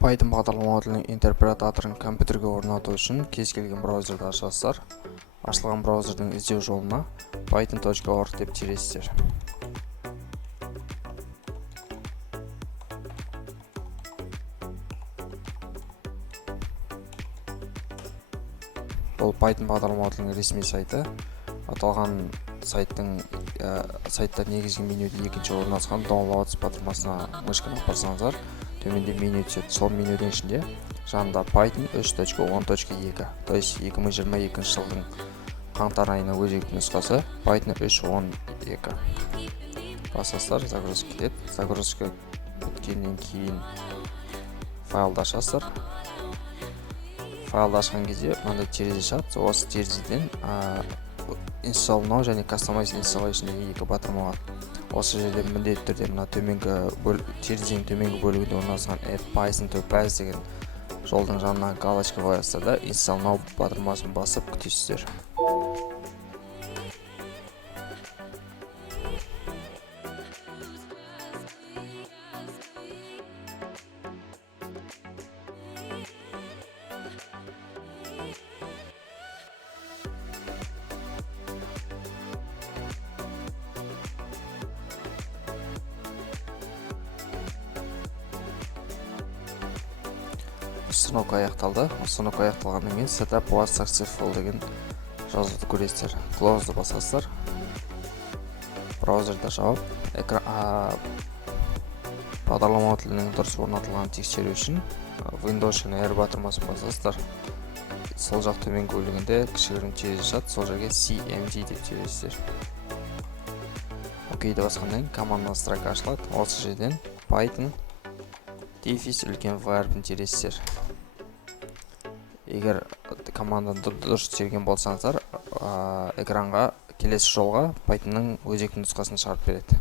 Python бағдарлама тілінің интерпретаторын компьютерге орнату үшін кез келген браузерді ашасыздар. Ашылған браузердің іздеу жолына python.org деп тересіздер. Бұл Python бағдарлама тілінің ресми сайты. Аталған сайтта негізгі менюде екінші орналасқан Downloads батырмасына мышканы апарсаңыздар, төменде меню түседі. Сол менюдің ішінде жанында Python 3.10.2, то есть 2022 жылдың қаңтар айына өзекті нұсқасы Python 3.10.2. Басасыздар, загрузка кетеді. Загрузка біткеннен кейін файлды ашасыздар. Файлды ашқан кезде мынандай терезе шығады. Осы терезеден install now және customize installation деген екі батырма бар. Осы жерде міндетті түрде мына терезенің төменгі бөлігінде орналасқан add python to pass деген жолдың жанына галочка қоясыздар да install now батырмасын басып күтесіздер. Установка аяқталды. Установка аяқталғаннан кейін setup was successful деген жазуды көресіздер. Close'ды басасыздар. Браузерді жауып, бағдарлама тілінің дұрыс орнатылғанын тексеру үшін Windows және R батырмасын басасыздар. Сол жақ төменгі бөлігінде кішігірім терезе шығады. Сол жерге cmd деп тересіздер. Окейді басқаннан кейін командалық строка ашылады. Осы жерден Python дефис үлкен var-ын тересіздер. Егер команданы дұрыс терген болсаңыздар, экранға келесі жолға Pythonның өзекті нұсқасын шығарып береді.